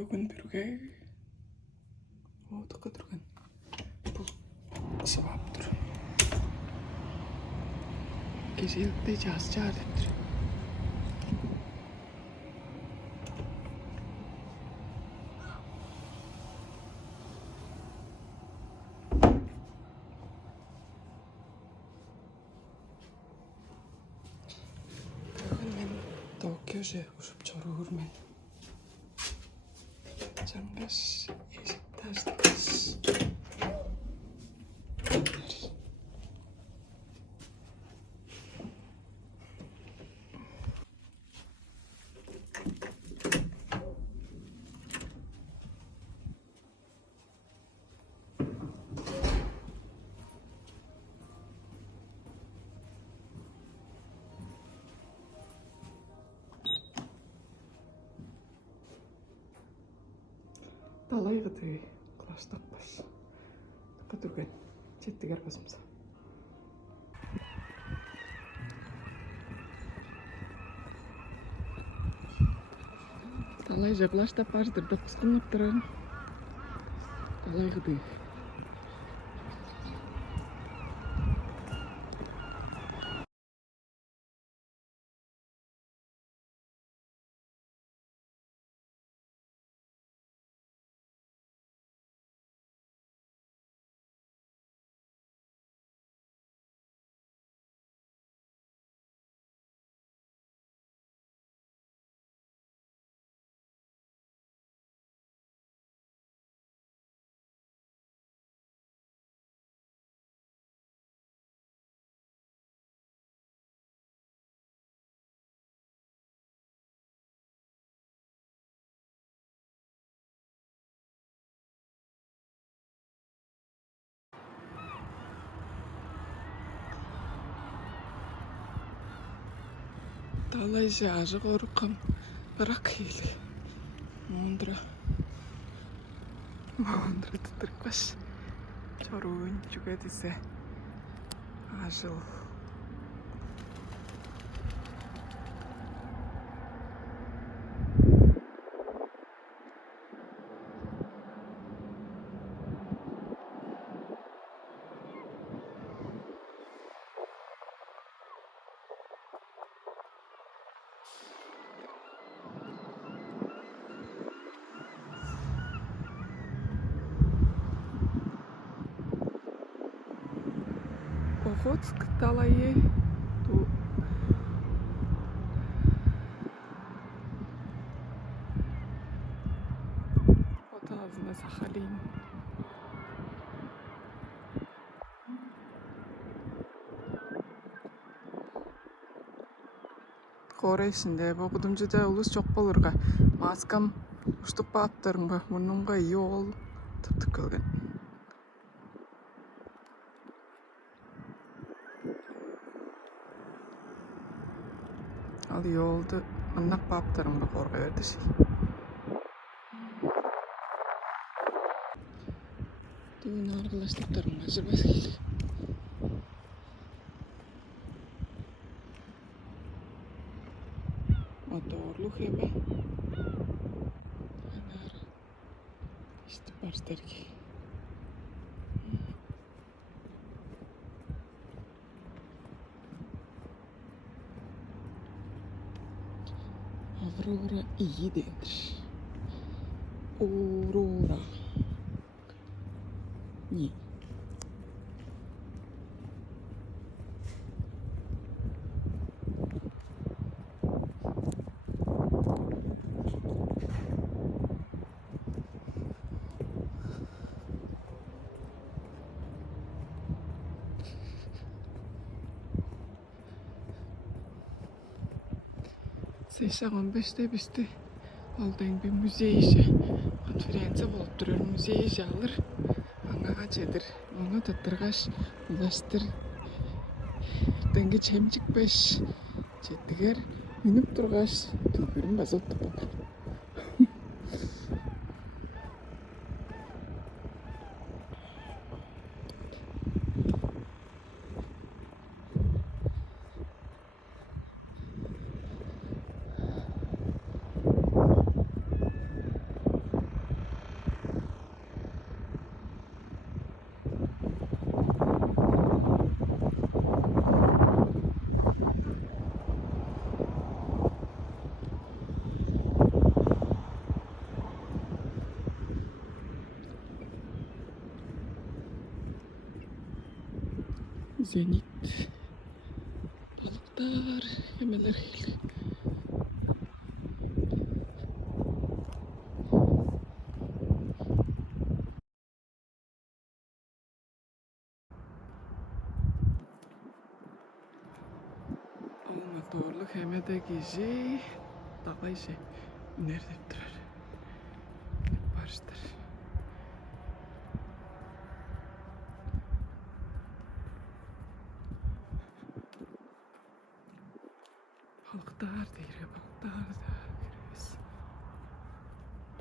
Бүгін отыққа тұрған бұл сабап тұр. Кешелікте жаз жар деп тұр. Бүгін мен Токиоже ұшып чоруырмын. Жаңғаш есіктаждықыз. Талайғы төй құлаш таппас. Тұққа түрген жеттігер басымса. Талай жағылаш таппаждыр, доқыз құнып тұран. Талайғы төй. Талай жағы қорқым, бірақ кейлі. Мондыра тұтырық баш. Чоруын жүге десе ажыл. Охотск, Талае, тут Отазна, Сахалин. Корейшінде бұғыдым жүдә ұлыс жоқ болырға. Маскам ұштық баптырың ба, мұныңға ел тұптық көлген. Ал yoldu annak baptarımda korga ördüsü. Düğün arkadaşlıklarım hazır basıydı. Motorlu hebe. Anar. İşte başlarki. Aurora iyi denir. Aurora. Niye? Сәйшақ 15-те бізді алдың бі музейші конференция болып тұрыр. Музейші алыр аңаға жедір. Оңа таттырғаш ұластыр. Дәңге чәмчік бәш жеттігер үніп тұрғаш түлгірін базыл тұпады. Зенит. Balıklar yemeleri. Motorlu hemede gece dağa işe nerede durar? Barıştır. Balıklar değil, balıklar da görüyoruz.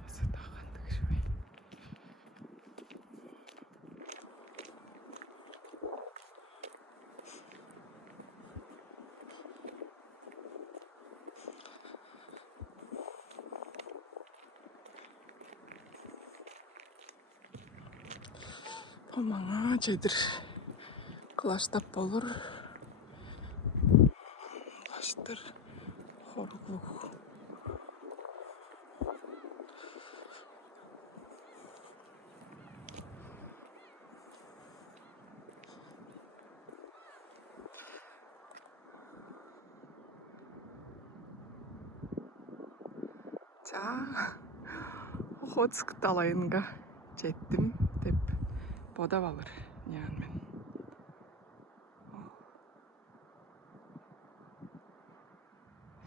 Nasıl dağındık şurayı. Помаңа жедір клаштап болыр. Клаштыр хорглух. 자, Okhotsk далайынға жеттім деп бода балыр ниянмен.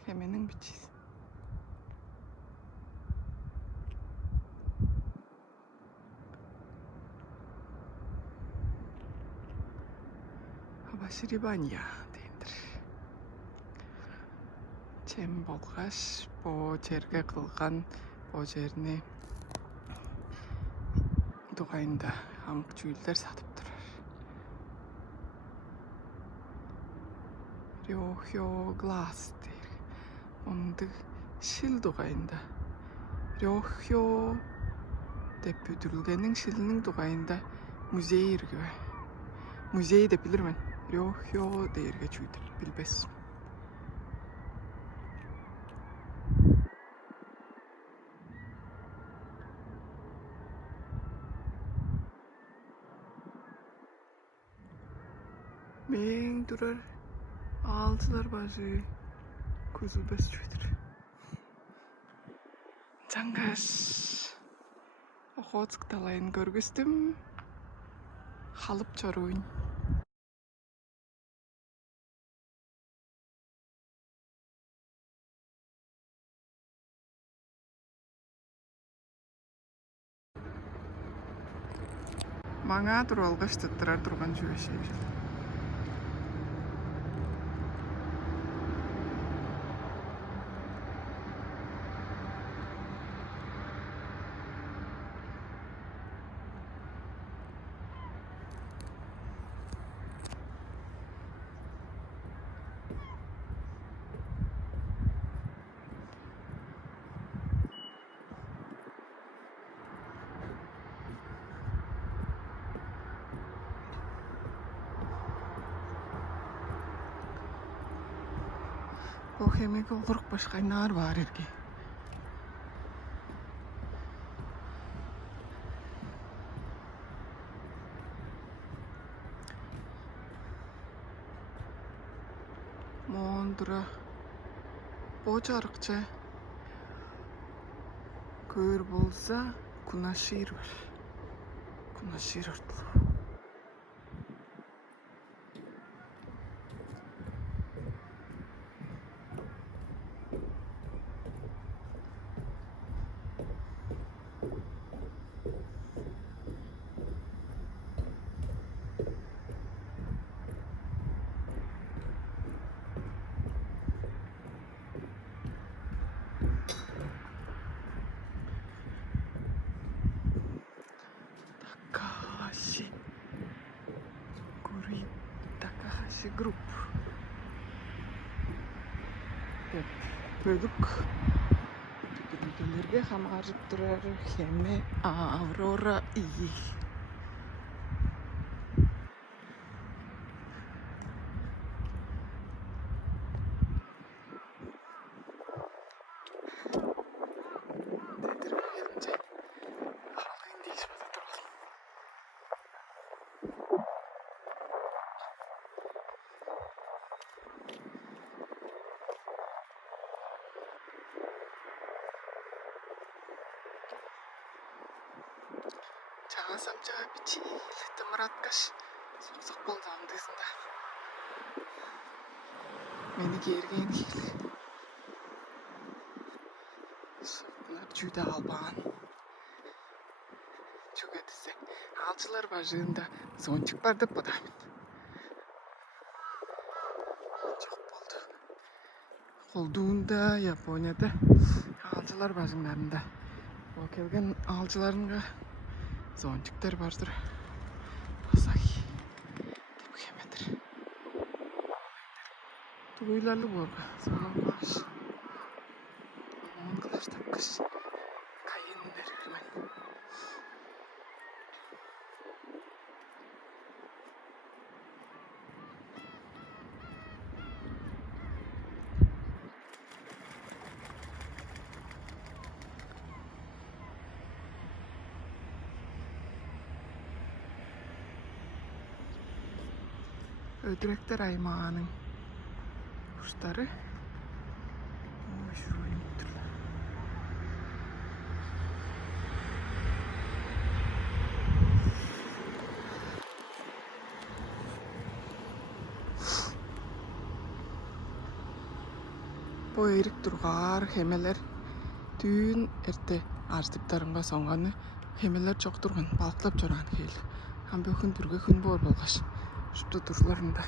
Хеменің бичіз. Абаширибания дейіндір. Чем болғаш, бо жерге қылған, бо жеріне дұғайында амық жүйілдер сатып тұрар. Рёхё глаз дейір. Онды шил дұғайында. Рёхё деп бүдірілгенің шилінің дұғайында музей иргі. Музей деп білірмен. Рёхё дейірге жүйдір. Білбес. Мен durur altılar bazı kuzu besçüdür. Cangaş Okhotsk далайын көргістім. Халып чаруын. Маңа туралғаш тұттырар тұрған жүреші. Бұл хемеге олырық башқайнар бар ерге. Мондыра бұ жарықча көр болса күнашир бар. Күнашир ұртылы. Takahashi Group деп бөлік дүрмекелерге хам аржып тұрар хеме Аврора ии. самжаа би чи тэмрэткаш сонсох болдоо гэсэн да. Миний гэргийн хэл. Супнар жүдэ албан. Чугадэсэ. Алжлар бажында сончик бардып бодоо. Çok болду. Холдуунда Японияда алжлар бажыңдарында. Ол келген алжыларынга зончиктер бардыр. Асахи. Деп хеметир. Туйларлы борга. Сонун баш. Onun kadar takış. Kayın berikmen. Ödrekler aymağının kuşları. Şuraya gittiler. Bu erik durgar hemeler düğün erte arstiptarınga soňgany hemeler çok durgan balklap joran hel. Ham bökün durga gün bor bolgaş. Şurada durlarında.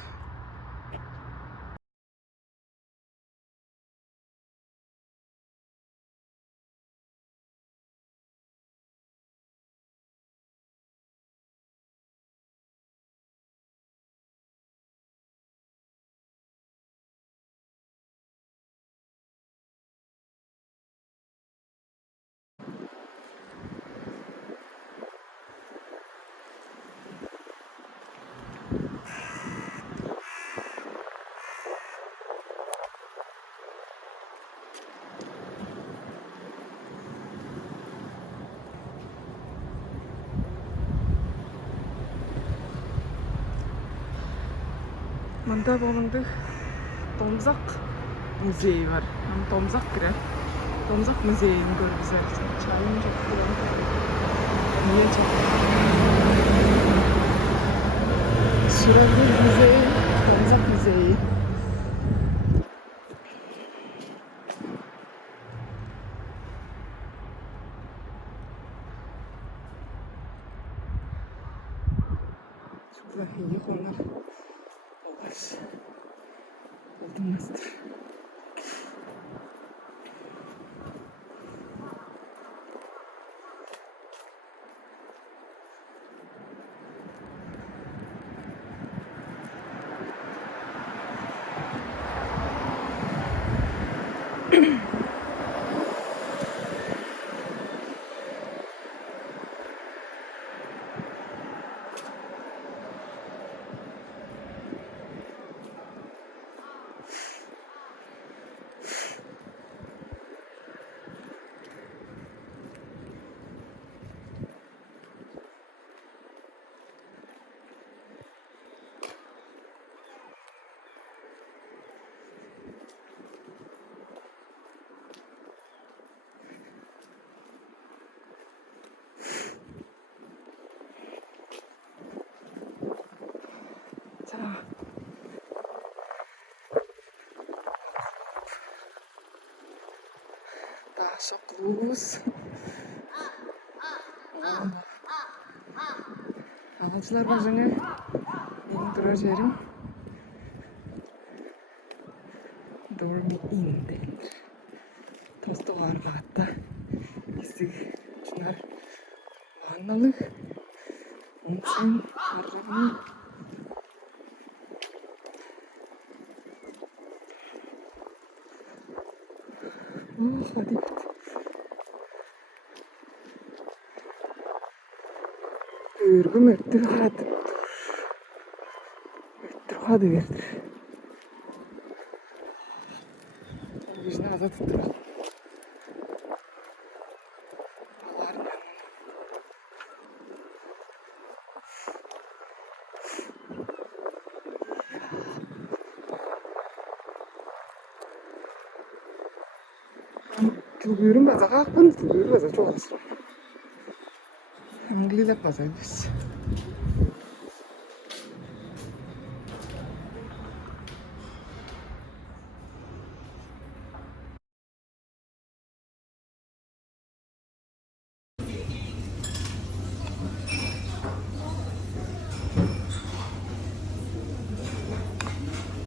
Manda bolundu Domzak Müzeyi var. Hem Domzak girer. Domzak Müzeyi'ni görürüz. Çayın çok güzel. Niye çok Sürekli müzeyi, Domzak Müzeyi. Şurada iyi konular. Olaş. Oldum nasıldır? 자, 다시 블루스. Ağaçlar başına benim durar yerim. Dormi indi. Tostu var hatta. İstik çınar vannalık. Ondan arabamı hadi git. Örgüm örtür hadi. Örtür hadi örtür. Yüzüne azat tutturalım. Dağların yanına. 두 그릇 맞아 갖고는 두 그릇 맞아 좋았어. Англилар болоо биз.